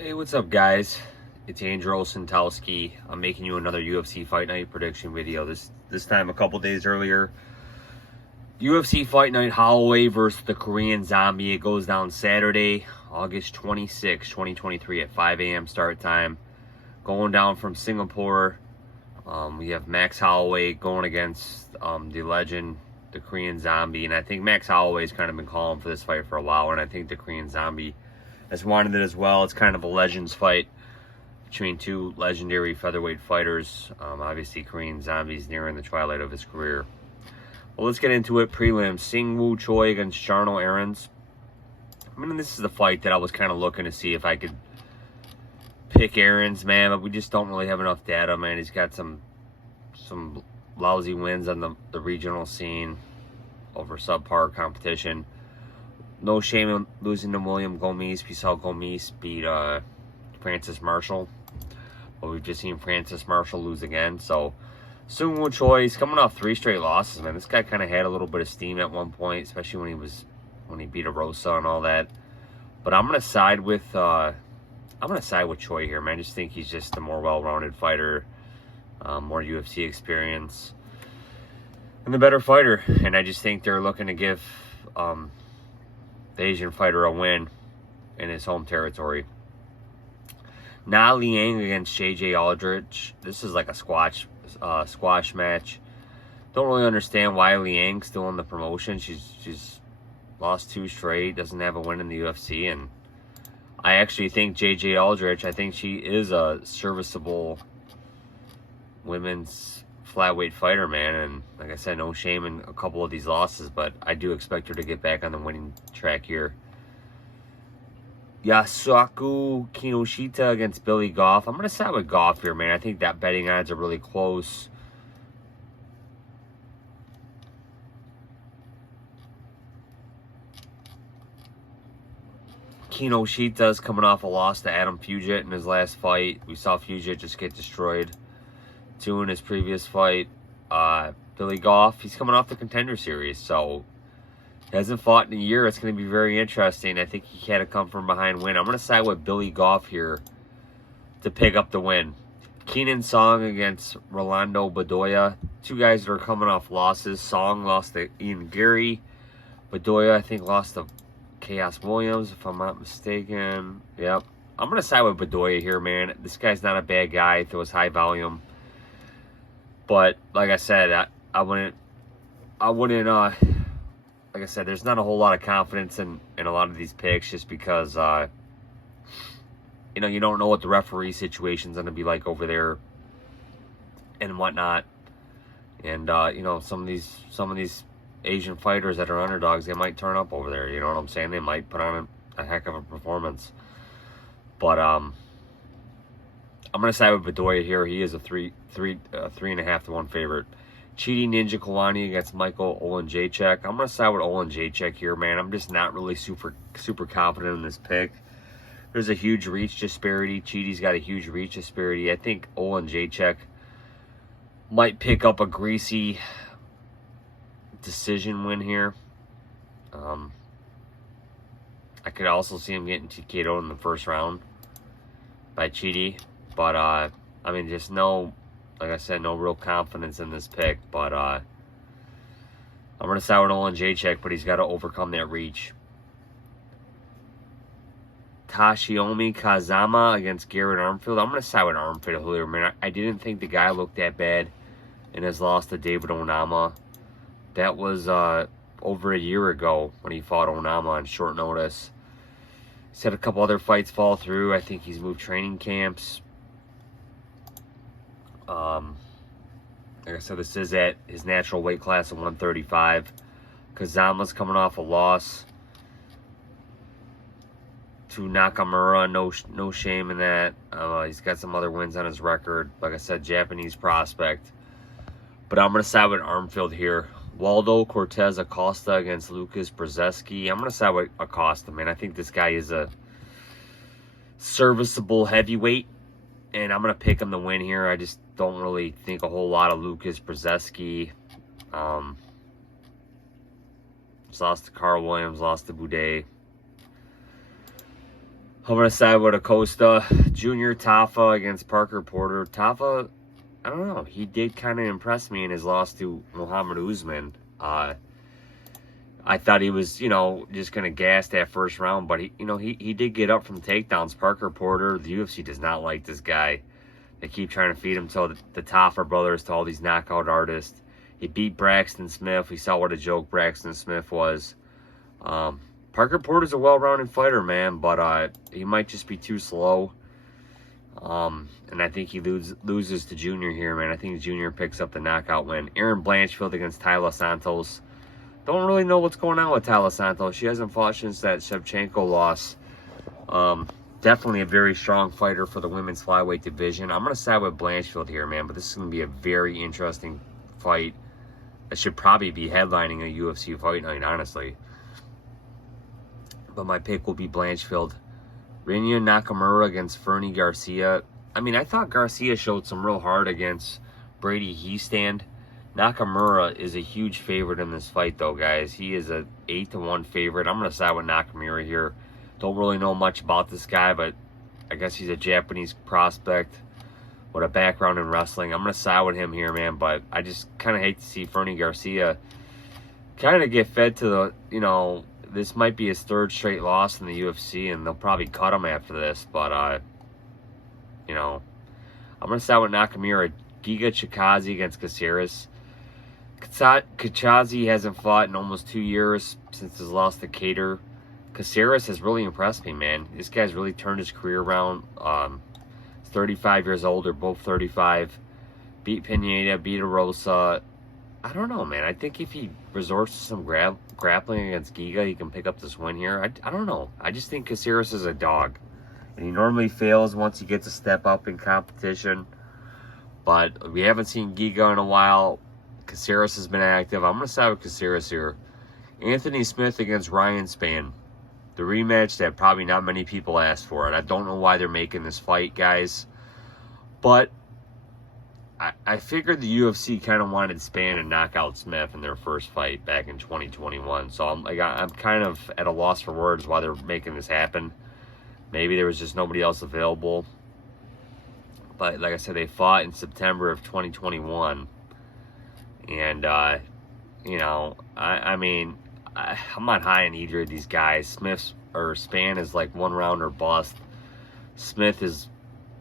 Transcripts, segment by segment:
Hey, what's up, guys? It's Andrew Santowski. I'm making you another UFC Fight Night prediction video. This time a couple days earlier. UFC Fight Night Holloway versus the Korean Zombie. It goes down Saturday, August 26, 2023 at 5 a.m. start time. Going down from Singapore. We have Max Holloway going against the legend, the Korean Zombie. And I think Max Holloway's kind of been calling for this fight for a while. And I think the Korean Zombie has wanted it as well. It's kind of a legends fight between two legendary featherweight fighters. Obviously, Korean Zombie's nearing the twilight of his career. Well, let's get into it. Prelims: Singwoo Choi against Charno Aarons. I mean, this is the fight that I was kind of looking to see if I could pick Aarons, man, but we just don't really have enough data, man. He's got some lousy wins on the regional scene over subpar competition. No shame in losing to William Gomis. We saw Gomis beat Francis Marshall. But we've just seen Francis Marshall lose again. So, Sungwoo Choi, he's coming off 3 straight losses, man. This guy kind of had a little bit of steam at one point, especially when he beat Arosa and all that. But I'm gonna side with Choi here, man. I just think he's just a more well-rounded fighter, more UFC experience, and the better fighter. And I just think they're looking to give the Asian fighter a win in his home territory. Na Liang against JJ Aldrich. This is like a squash match. Don't really understand why Liang's still in the promotion. She's lost 2 straight, doesn't have a win in the UFC, and I actually think JJ Aldrich, I think she is a serviceable women's flatweight fighter, man. And like I said, no shame in a couple of these losses, but I do expect her to get back on the winning track here. Yasuaku Kinoshita against Billy Goff. I'm going to side with Goff here, man. I think that betting odds are really close. Kinoshita's coming off a loss to Adam Fugit in his last fight. We saw Fugit just get destroyed 2 in his previous fight. Billy Goff, he's coming off the Contender Series, so he hasn't fought in a year. It's going to be very interesting. I think he had a come from behind win. I'm going to side with Billy Goff here to pick up the win. Keenan Song against Rolando Bedoya. 2 guys that are coming off losses. Song lost to Ian Gary. Bedoya, I think, lost to Chaos Williams, if I'm not mistaken. Yep. I'm going to side with Bedoya here, man. This guy's not a bad guy. Throws high volume. But, like I said, I wouldn't, like I said, there's not a whole lot of confidence in a lot of these picks just because, you know, you don't know what the referee situation's going to be like over there and whatnot. And, you know, some of these Asian fighters that are underdogs, they might turn up over there. You know what I'm saying? They might put on a heck of a performance. But, I'm going to side with Bedoya here. He is a 3.5 to 1 favorite. Cheating Ninja Kalani against Michael Oleksiejczuk. I'm going to side with Oleksiejczuk here, man. I'm just not really super confident in this pick. There's a huge reach disparity. Cheaty's got a huge reach disparity. I think Oleksiejczuk might pick up a greasy decision win here. I could also see him getting TKO'd in the first round by Cheaty. But, I mean, just like I said, no real confidence in this pick. But, I'm going to side with Oleksiejczuk, but he's got to overcome that reach. Toshiomi Kazama against Garrett Armfield. I'm going to side with Armfield here, man. I didn't think the guy looked that bad in his loss to David Onama. That was over a year ago when he fought Onama on short notice. He's had a couple other fights fall through. I think he's moved training camps. Like I said, this is at his natural weight class of 135. Kazama's coming off a loss to Nakamura. No shame in that. He's got some other wins on his record. Like I said, Japanese prospect. But I'm going to side with Armfield here. Waldo Cortes-Acosta against Lucas Brzezinski. I'm going to side with Acosta, man. I think this guy is a serviceable heavyweight, and I'm going to pick him to win here. I just don't really think a whole lot of Lucas Brzezinski. Just lost to Carl Williams, lost to Boudet. I'm going to side with Acosta. Junior Tafa against Parker Porter. Tafa, I don't know. He did kind of impress me in his loss to Muhammad Usman. I thought he was, just going to gas that first round. But, he did get up from takedowns. Parker Porter, the UFC does not like this guy. They keep trying to feed him to the Tafa brothers, to all these knockout artists. He beat Braxton Smith. We saw what a joke Braxton Smith was. Parker Porter's a well-rounded fighter, man, but he might just be too slow. And I think he loses to Junior here, man. I think Junior picks up the knockout win. Aaron Blanchfield against Taila Santos. Don't really know what's going on with Taila Santos. She hasn't fought since that Shevchenko loss. Definitely a very strong fighter for the women's flyweight division. I'm going to side with Blanchfield here, man, but this is going to be a very interesting fight. It should probably be headlining a UFC fight night, honestly. But my pick will be Blanchfield. Rinya Nakamura against Fernie Garcia. I mean, I thought Garcia showed some real heart against Brady Heastand. Nakamura is a huge favorite in this fight, though, guys. He is a 8-1 favorite. I'm going to side with Nakamura here. Don't really know much about this guy, but I guess he's a Japanese prospect with a background in wrestling. I'm going to side with him here, man, but I just kind of hate to see Fernie Garcia kind of get fed to the, this might be his third straight loss in the UFC, and they'll probably cut him after this. But, I'm going to side with Nakamura. Giga Chikadze against Caceres. Chikadze hasn't fought in almost 2 years since his loss to Cater. Caceres has really impressed me, man. This guy's really turned his career around. He's 35 years old. They're both 35. Beat Pineda, beat Arosa. I don't know, man. I think if he resorts to some grappling against Giga, he can pick up this win here. I don't know. I just think Caceres is a dog. And he normally fails once he gets a step up in competition. But we haven't seen Giga in a while. Caceres has been active. I'm going to side with Caceres here. Anthony Smith against Ryan Spann. The rematch that probably not many people asked for. And I don't know why they're making this fight, guys. But I figured the UFC kind of wanted Spann to knock out Smith in their first fight back in 2021. So I'm kind of at a loss for words why they're making this happen. Maybe there was just nobody else available. But like I said, they fought in September of 2021. And, I'm not high on either of these guys. Spann is like one round or bust. Smith is,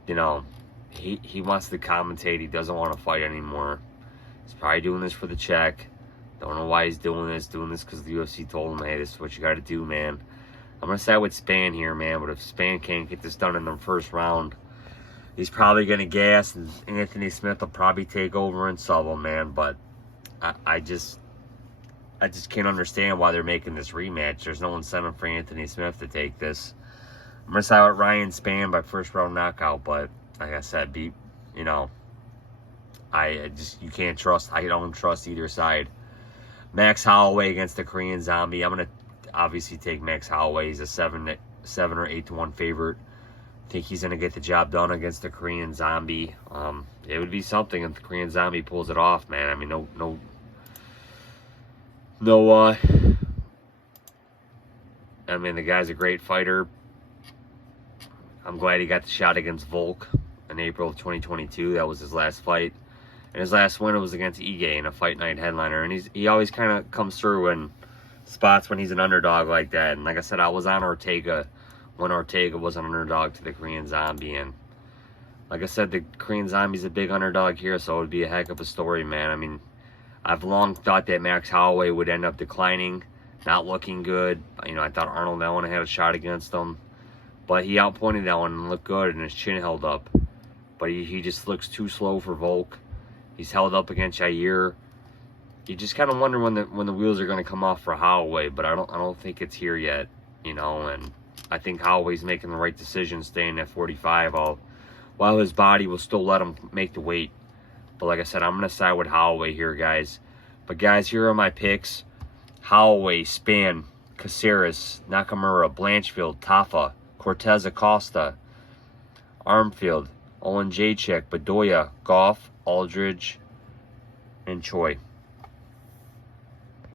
he wants to commentate. He doesn't want to fight anymore. He's probably doing this for the check. Don't know why he's doing this. Doing this because the UFC told him, hey, this is what you got to do, man. I'm going to side with Spann here, man. But if Spann can't get this done in the first round, he's probably going to gas. And Anthony Smith will probably take over and sub him, man. But I just can't understand why they're making this rematch. There's no incentive for Anthony Smith to take this. I'm going to side with Ryan Spann by first round knockout. But like I said, you can't trust. I don't trust either side. Max Holloway against the Korean Zombie. I'm going to obviously take Max Holloway. He's a 7 or 8-1 favorite. I think he's going to get the job done against the Korean Zombie. It would be something if the Korean Zombie pulls it off, man. I mean, the guy's a great fighter. I'm glad he got the shot against Volk in April of 2022. That was his last fight. And his last win was against Ige in a fight night headliner. And he always kind of comes through in spots when he's an underdog like that. And like I said, I was on Ortega when Ortega was an underdog to the Korean Zombie. And like I said, the Korean Zombie's a big underdog here, so it would be a heck of a story, man. I mean, I've long thought that Max Holloway would end up declining, not looking good. I thought Arnold Allen had a shot against him. But he outpointed that one and looked good, and his chin held up. But he just looks too slow for Volk. He's held up against Jair. You just kind of wonder when the wheels are going to come off for Holloway, but I don't think it's here yet, and I think Holloway's making the right decision staying at 45 while his body will still let him make the weight. But like I said, I'm going to side with Holloway here, guys. But guys, here are my picks. Holloway, Spann, Caceres, Nakamura, Blanchfield, Tafa, Cortes-Acosta, Armfield, Oleksiejczuk, Bedoya, Goff, Aldrich, and Choi.